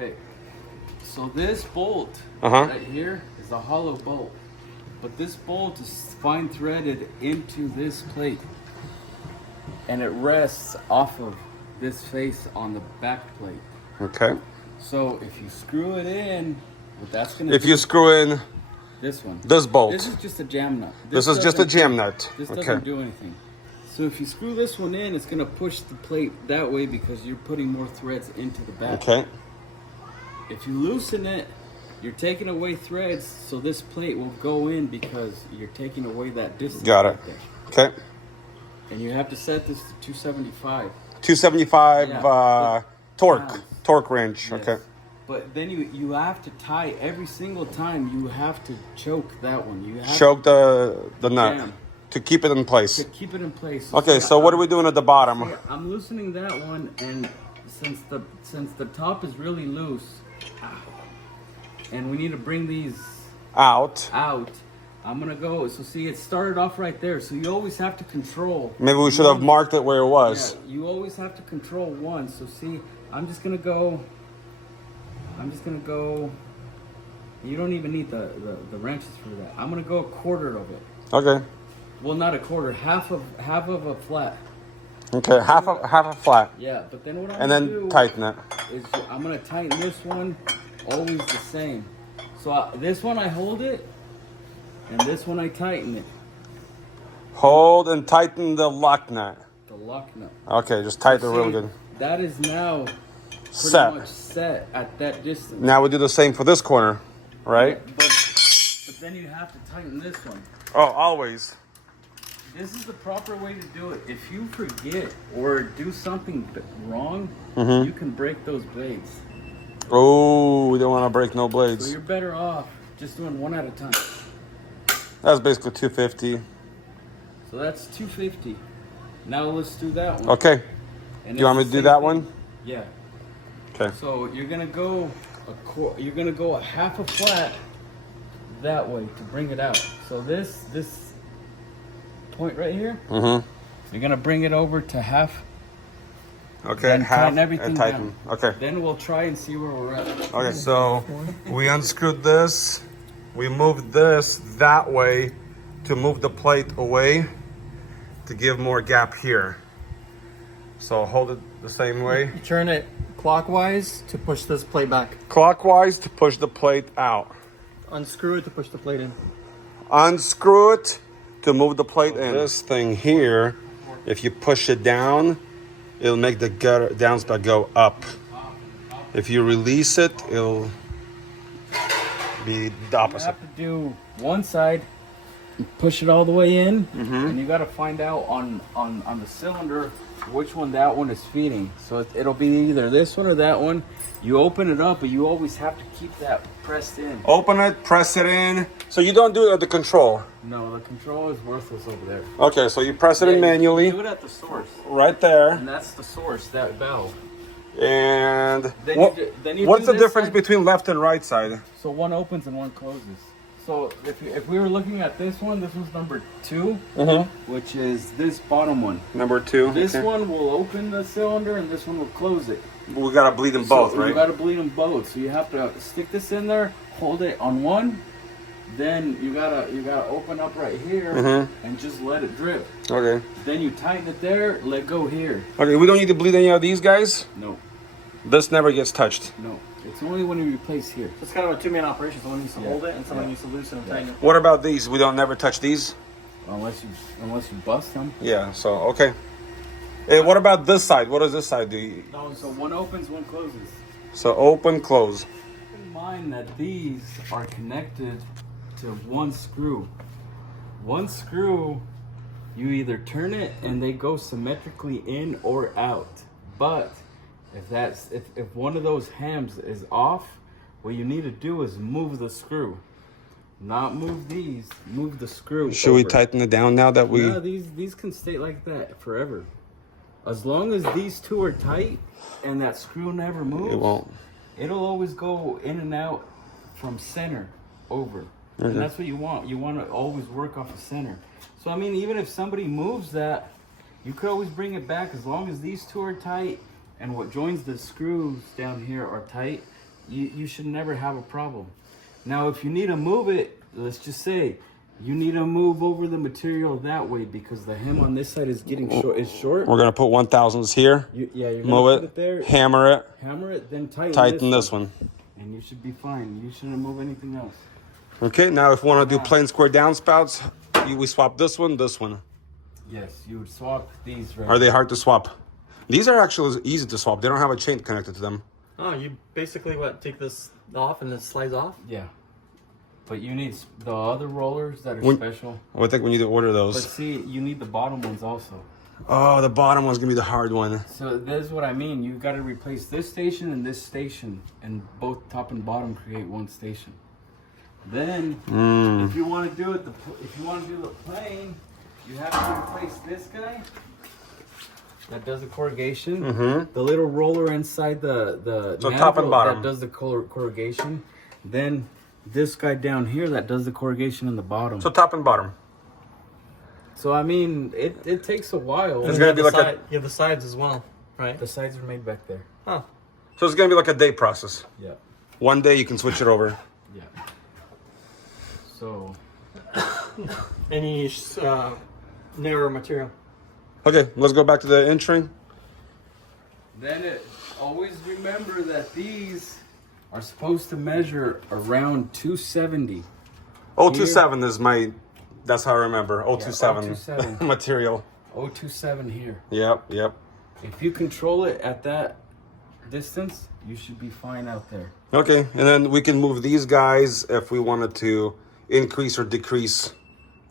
Okay, so this bolt right here is a hollow bolt, but this bolt is fine threaded into this plate, and it rests off of this face on the back plate. Okay. So if you screw it in, what that's gonna If you screw in this one, this bolt, this is just a jam nut. This is just a jam nut. This doesn't do anything. So if you screw this one in, it's gonna push the plate that way because you're putting more threads into the back. Okay. If you loosen it, you're taking away threads, so this plate will go in because you're taking away that distance. Got it. Right there. Okay. And you have to set this to 275. 275 torque range. Yes. Okay. But then you have to tie every single time. You have to choke that one. You have Choke the nut jam to keep it in place. to keep it in place. Okay, so what are we doing at the bottom? I'm loosening that one, and since the top is really loose, and we need to bring these Out. I'm gonna go. So see, it started off right there. So you always have to control. Maybe we should have marked it where it was. Yeah, you always have to control one. So see, I'm just gonna go. You don't even need the wrenches for that. I'm gonna go a quarter of it. Okay. Well, not a quarter, half of a flat. Okay, half a flat. Yeah, but then what I'm And gonna then do tighten it. is I'm gonna tighten this one always the same. So this one I hold it, and this one I tighten it. Hold and tighten the lock nut. The lock nut. Okay, just tighten it really good. That is now pretty much set at that distance. Now we do the same for this corner, right? Yeah, but then you have to tighten this one. Oh, always. This is the proper way to do it. If you forget or do something wrong, you can break those blades. Oh, we don't want to break no So blades. you're better off just doing one at a time. That's basically 250. So that's 250. Now let's do that one. Okay. And Do you want me it's to the do same that thing. one? Yeah. Okay. So you're gonna go a half a flat that way to bring it out. So this point right here, you're gonna bring it over to half. Okay, Then half tighten everything and tighten. down. Okay. Then we'll try and see where we're at. Okay, so we unscrewed this. We moved this that way to move the plate away to give more gap here. So hold it the same way. You turn it clockwise to push this plate back. Clockwise to push the plate out. Unscrew it to push the plate in. Unscrew it to move the plate in. This thing here, if you push it down, it'll make the downspout go up. If you release it, it'll be the You opposite. have to do one side, push it all the way in, and you got to find out on the cylinder which one that one is feeding. So it'll be either this one or that one. You open it up, but you always have to keep that pressed in. Open it, press it in. So you don't do it at the control. No, the control is worthless over there. Okay, so you press it in manually, You do it at the source, right there. and that's the source, that valve. And Then you what's do the this difference side. between left and right side? So one opens and one closes. So if we were looking at this one's number 2, which is this bottom one. Number 2. This okay. one will open the cylinder and this one will close it. We gotta bleed them both, So right? You gotta bleed them both. So you have to stick this in there, hold it on one, then you gotta open up right here and just let it drip. Okay. Then you tighten it there, let go here. Okay, we don't need to bleed any of these guys? No, This never gets touched. no. It's only when you replace here. It's kind of a two-man operation. Someone needs to hold it and someone needs to loosen and tighten it. What about these? We don't never touch these? Unless you bust them. Yeah, so, okay. Hey, what about this side? What does this side do? No, so one opens, one closes. So open, close. Keep in mind that these are connected to one screw. One screw, you either turn it and they go symmetrically in or out. But if one of those hams is off, what you need to do is move the screw. Not move these, move the screw. Should we over. tighten it down now that we... No, these can stay like that forever. As long as these two are tight and that screw never moves, It won't. it'll always go in and out from center over. And that's what you want. You want to always work off of center. So, I mean, even if somebody moves that, you could always bring it back as long as these two are tight and what joins the screws down here are tight. you should never have a problem. Now, if you need to move it, let's just say you need to move over the material that way because the hem on this side is getting short. We're gonna put 1000s here. You're move gonna it, put it there. hammer it, Then tighten this one. and you should be fine. You shouldn't move anything else. Okay, now if we want to do plain square downspouts, we swap this one. Yes, you would swap these. Right. Are they hard to swap? These are actually easy to swap. They don't have a chain connected to them. Oh, you basically take this off and it slides off? Yeah. But you need the other rollers that are special. I think we need to order those. But see, you need the bottom ones also. Oh, the bottom one's gonna be the hard one. So this is what I mean. You've got to replace this station and this station, and both top and bottom create one station. Then, if you want to do it, if you want to do the plane, you have to replace this guy that does the corrugation. The little roller inside the so top and bottom that does the corrugation. Then this guy down here that does the corrugation in the bottom. So top and bottom. So I mean, it takes a while. It's gonna be like you have the sides as well, right? The sides are made back there. Oh. So it's gonna be like a day process. Yeah. One day you can switch it over. Yeah. So. Any narrower material. Okay, let's go back to the entering. Then always remember that these are supposed to measure around 270. 027 is that's how I remember. 027 027. material. 027 here. Yep. If you control it at that distance, you should be fine out there. Okay, and then we can move these guys if we wanted to increase or decrease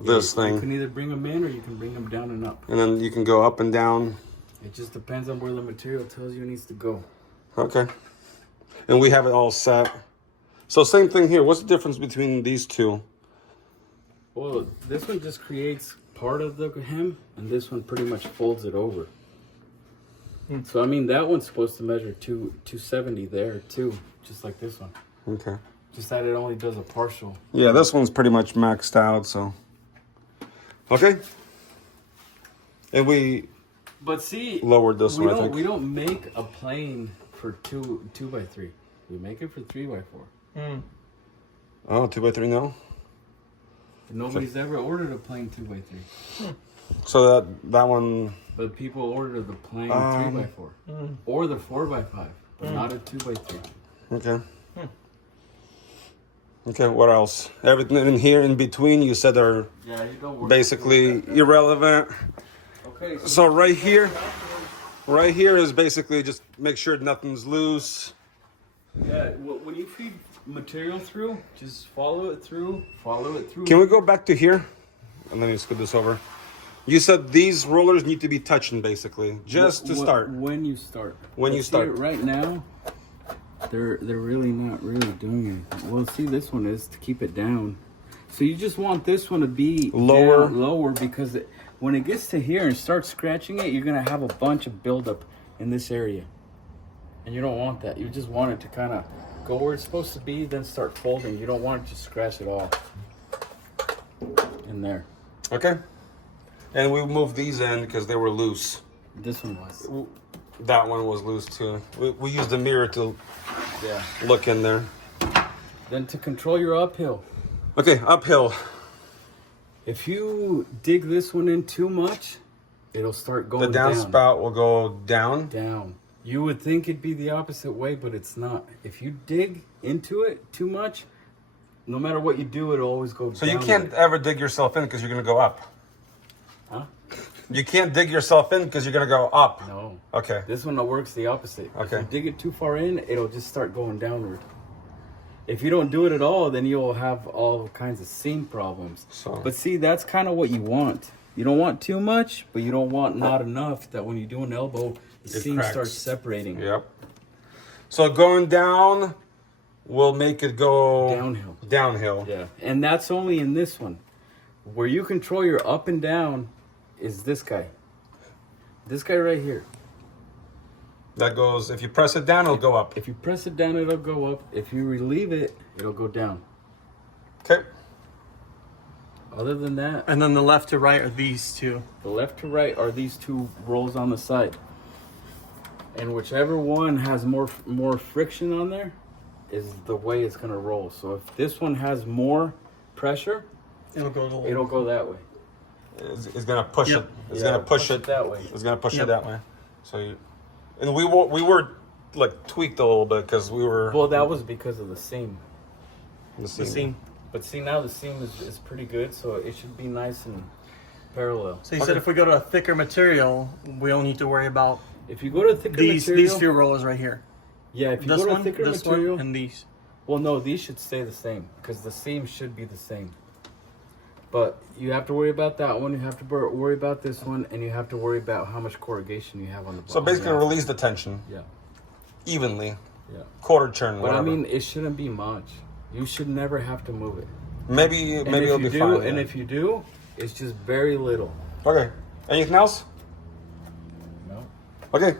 this thing. You can either bring them in or you can bring them down and up. And then you can go up and down. It just depends on where the material tells you it needs to go. Okay. And we have it all set. So same thing here. What's the difference between these two? Well, this one just creates part of the hem, and this one pretty much folds it over. So I mean, that one's supposed to measure 270 there too, just like this one. Okay. Just that it only does a partial. Yeah, this one's pretty much maxed out, so. Okay. And we But see, lowered this one, I think. We don't make a plane for 2x3. We make it for 3x4. Oh, 2x3 now? Nobody's ever ordered a plane 2x3. So that one. But people order the plane 3x4 or the 4x5, but not a 2x3. Okay. Okay, what else? Everything in here in between you said are You don't worry basically irrelevant. Okay. So right here is basically just make sure nothing's loose. Yeah, when you feed material through, just follow it through. Can we go back to here? And let me scoot this over. You said these rollers need to be touching basically, just to start. When you start. When you start. Right now, they're really not really doing anything. Well, see, this one is to keep it down. So you just want this one to be lower because when it gets to here and starts scratching it, you're gonna have a bunch of buildup in this area, and you don't want that. You just want it to kind of go where it's supposed to be, then start folding. You don't want it to scratch it all in there. Okay. And we moved these in because they were loose. This one was. That one was loose too. We used the mirror to look in there. Then to control your uphill. Okay, uphill. If you dig this one in too much, it'll start going The downspout will go down. Down. You would think it'd be the opposite way, but it's not. If you dig into it too much, no matter what you do, it'll always go down. So you can't ever dig yourself in because you're going to go up. Huh? You can't dig yourself in because you're going to go up. No. Okay. This one works the opposite. Okay. If you dig it too far in, it'll just start going downward. If you don't do it at all, then you'll have all kinds of seam problems. But see, that's kind of what you want. You don't want too much, but you don't want not enough that when you do an elbow, the seam starts separating. Yep. So going down will make it go downhill. Yeah. And that's only in this one. Where you control your up and down is this guy. This guy right here. That goes, if you press it down, it'll go up. If you press it down, it'll go up. If you relieve it, it'll go down. Okay. Other than that. And then the left to right are these two. The left to right are these two rolls on the side. And whichever one has more friction on there, is the way it's gonna roll. So if this one has more pressure, It'll go that way. It's gonna push it. It's gonna push it that way. It's gonna push it that way. So, and we were like tweaked a little bit because we were. Well, that was because of the seam. The seam. But see, now the seam is pretty good, so it should be nice and parallel. So you said if we go to a thicker material, we don't need to worry about If you go to thicker these material, fuel rollers right here. yeah, if you This go to one, thicker this material, one, and these. well, no, these should stay the same because the seam should be the same. But you have to worry about that one. You have to worry about this one, and you have to worry about how much corrugation you have on the bottom. So basically, release the tension Yeah, evenly, yeah. quarter turn. But I whatever. mean, it shouldn't be much. You should never have to move it. maybe And it'll if be you do, fine. and yeah. if you do, it's just very little. Okay. Anything else? No. Okay.